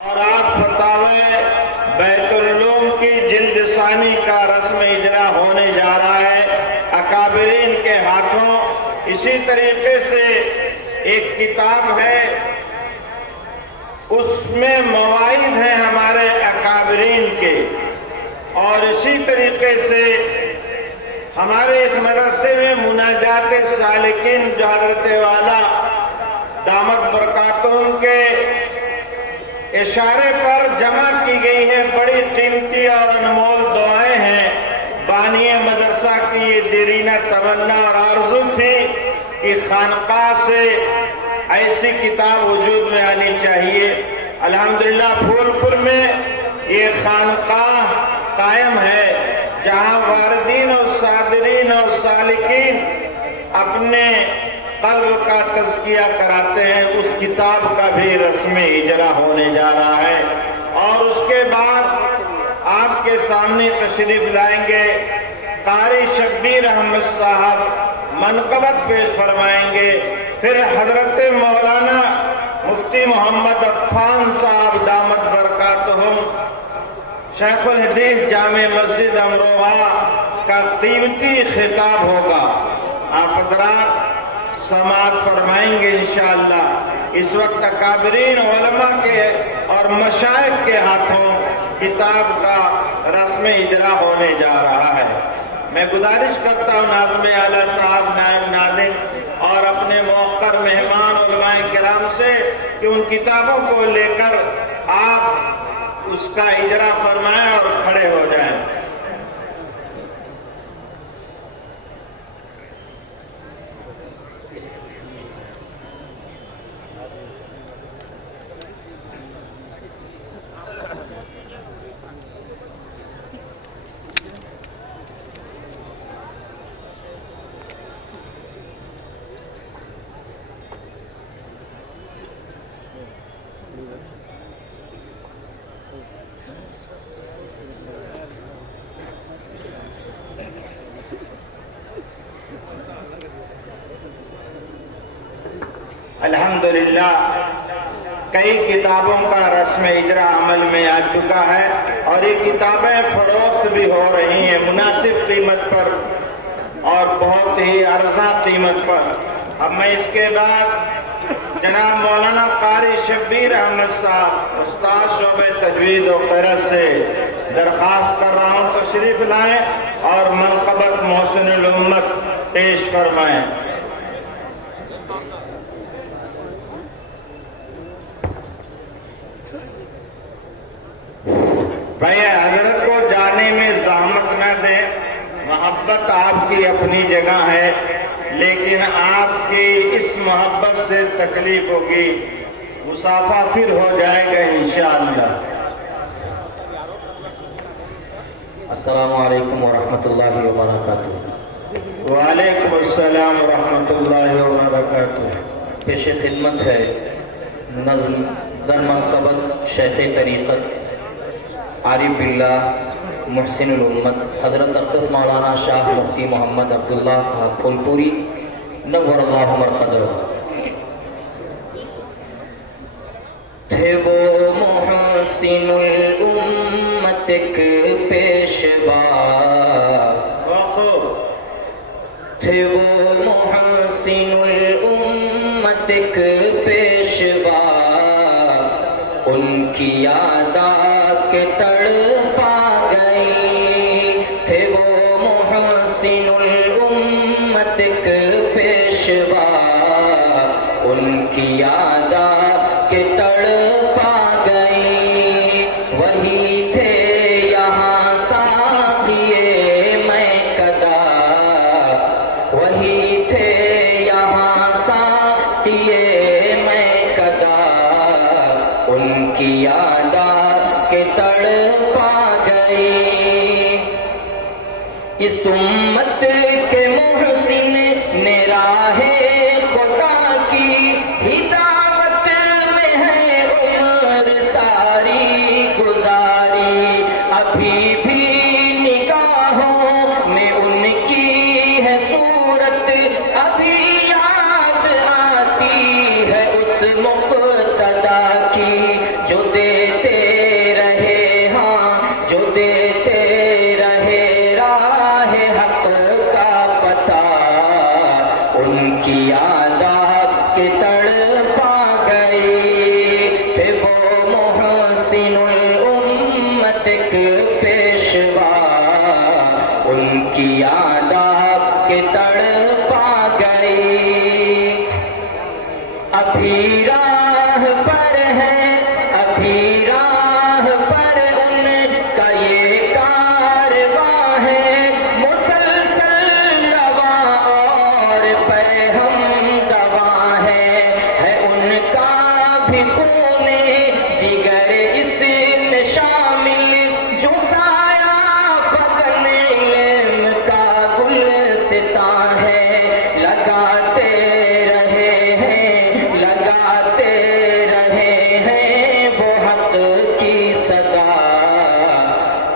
اور آپ فتاوی بیت العلوم کی جلد ثانی کا رسم اجرا ہونے جا رہا ہے اکابرین کے ہاتھوں۔ اسی طریقے سے ایک کتاب ہے، اس میں مواعظ ہیں ہمارے اکابرین کے، اور اسی طریقے سے ہمارے اس مدرسے میں مناجات سالکین جو حضرت والا دامت برکاتہم کے اشارے پر جمع کی گئی ہے، بڑی قیمتی اور انمول دعائیں ہیں۔ بانی مدرسہ کی یہ دیرینہ تمنا اور آرزو تھی کہ خانقاہ سے ایسی کتاب وجود میں آنی چاہیے۔ الحمدللہ پھول پور میں یہ خانقاہ قائم ہے، جہاں واردین اور صادرین اور سالکین اپنے قلب کا تزکیہ کراتے ہیں۔ اس کتاب کا بھی رسم اجرا ہونے جا رہا ہے، اور اس کے بعد آپ کے سامنے تشریف لائیں گے قاری شبیر احمد صاحب، منقبت پیش فرمائیں گے۔ پھر حضرت مولانا مفتی محمد عفان صاحب دامت برکاتہم، شیخ الحدیث جامع مسجد امروہہ کا قیمتی خطاب ہوگا۔ آپ حضرات سماعت فرمائیں گے انشاءاللہ۔ اس وقت اکابرین علماء کے اور مشائخ کے ہاتھوں کتاب کا رسم اجرا ہونے جا رہا ہے۔ میں گزارش کرتا ہوں ناظم اعلیٰ صاحب، نائب ناظم اور اپنے موقر مہمان علماء کرام سے کہ ان کتابوں کو لے کر آپ اس کا اجرا فرمائیں اور کھڑے ہو جائیں۔ الحمدللہ کئی کتابوں کا رسم اجرا عمل میں آ چکا ہے، اور یہ کتابیں فروخت بھی ہو رہی ہیں مناسب قیمت پر اور بہت ہی ارزاں قیمت پر۔ اب میں اس کے بعد جناب مولانا قاری شبیر احمد صاحب استاد شعبہ تجوید و قرأت سے درخواست کر رہا ہوں تشریف لائیں اور منقبت محسن الامت پیش فرمائیں۔ بھائی حضرت کو جانے میں زحمت نہ دیں، محبت آپ کی اپنی جگہ ہے، لیکن آپ کی اس محبت سے تکلیف ہوگی، مسافہ پھر ہو جائے گا انشاءاللہ۔ السلام علیکم ورحمۃ اللہ وبرکاتہ۔ وعلیکم السلام ورحمۃ اللہ وبرکاتہ۔ پیش خدمت ہے نظم در منقبت شیخ طریقت عارف باللہ محسن الامت حضرت اقدس مولانا شاہ مفتی محمد عبداللہ صاحب پھول پوری نور اللہ مرقدہ۔ تھے وہ محسن الامت ایک پیشوا، تھے وہ محسن الامت ایک پیشوا، ان کی یاد کے تڑپا گئی، تھے وہ محسن الامت ایک پیشوا، ان کی یاد کے تڑپا گئی، وہی تھے یہاں ساقیے میں کدا، وہی تھے یہاں ساقیے میں کدا، ان کی یاد کے تڑپا گئی۔ اس امت کے محسن نے راہ خدا کی ہدایت میں ہے عمر ساری گزاری، ابھی بھی نگاہوں میں ان کی ہے صورت، ابھی یاد آتی ہے اس مقتدا کی جو دے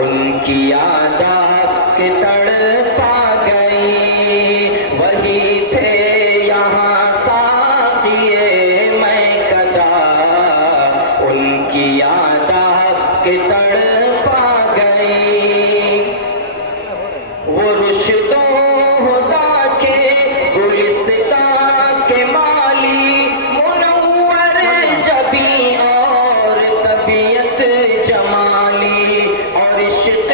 ان کی یاد آپ کے تڑپا گئی، وہی تھے یہاں ساقیے میں کدا، ان کی یاد آپ کے تڑپا گئی۔ وہ رشد و ہدا کے گلستان کے مالی، منور جبیں اور طبیعت جمالی، اور عشق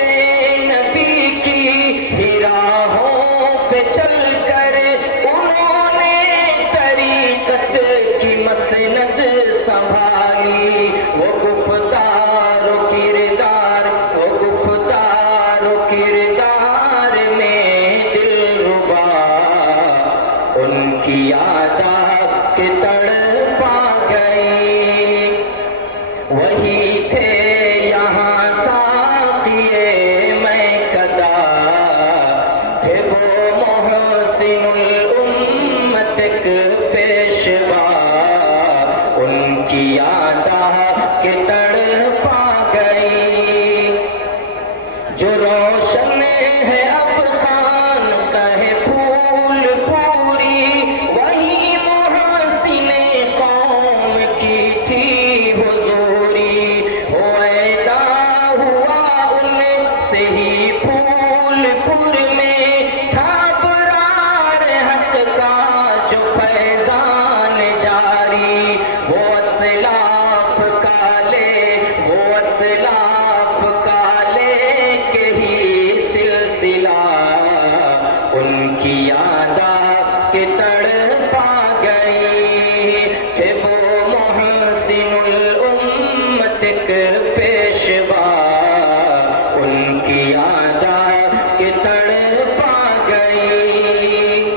نبی کی ہی راہوں پہ چل کر انہوں نے طریقت کی مسند سنبھالی۔ وہ گفتار و کردار، وہ گفتار و کردار میں دلربا، ان کی یاد آپ کے تڑپا گئی، وہی تھے یہاں ساقیے میں کدا، تھے وہ محسن الامت ایک پیشوا، ان کی یاد آپ کے تڑپا گئی۔ جو روشن ہے اب خان کہے پھول پوری، وہی محسن قوم کی تھی حضوری، ہو ایدا ہوا ان سے ہی پھول پور میں، تھا برار حق کا جو فیضان جاری، وہ اسلاف کا لے، وہ اسلاف کا لے کے ہی سلسلہ، ان کی یاد آپ کے تڑپا گئی، تھے وہ محسن الامت ایک پیشوا، ان کی یاد آپ کے تڑپا گئی۔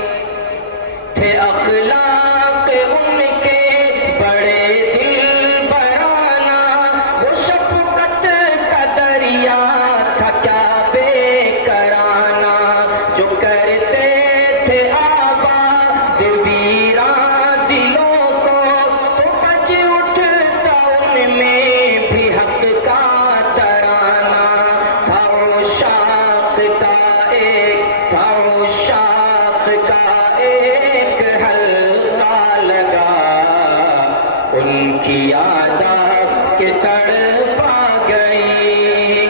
تھے اخلاق ان کے بڑے دل برانہ، وہ شفقت کا دریا تھا کیا بے کرانہ، جو کرتے تھے آباد ویران دلوں کو، تو بج اٹھتا ان میں بھی حق کا ترانہ، تھا عشاق کا ایک، تھا عشاق کا ایک حلقہ لگا، ان کی یاد آپ کے تڑپا گئی،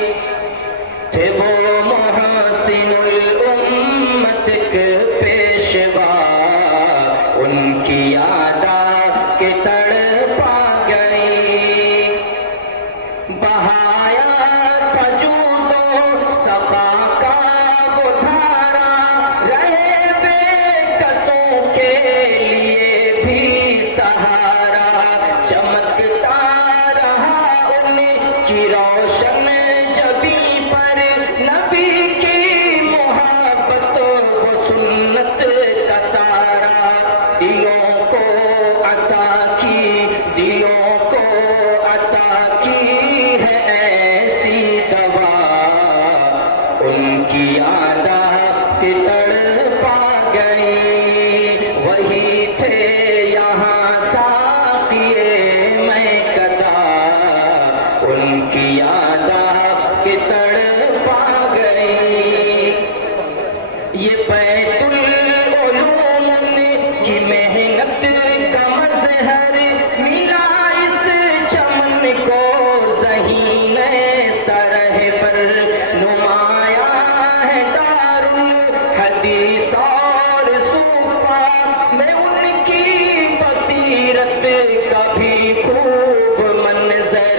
تھے وہ محسن الامت ایک پیشوا، ان کی یاد آپ کے تڑپا گئی۔ بہایا تھا جود و سخا کا وہ دھارا، رہے بے کسوں کے لیے بھی سہارا، چمکتا رہا ان کی روشن جبیں پر، نبی کی محبت و سنت کا تارا، دلوں کو عطا کی، دلوں کو عطا کی ہے ایسی دوا، ان کی یاد آپ کے تڑپا گئی، وہی تھے یہاں ساقیے میں کدا، ان کی یاد آپ کے تڑپا گئی۔ یہ بیت العلوم کی محنت کا مظہر ملا اس چمن کو، ذہین سرہ پر نمایاں ہے دار الحدیث اور صوفہ میں، ان کی بصیرت کا بھی خوب منظر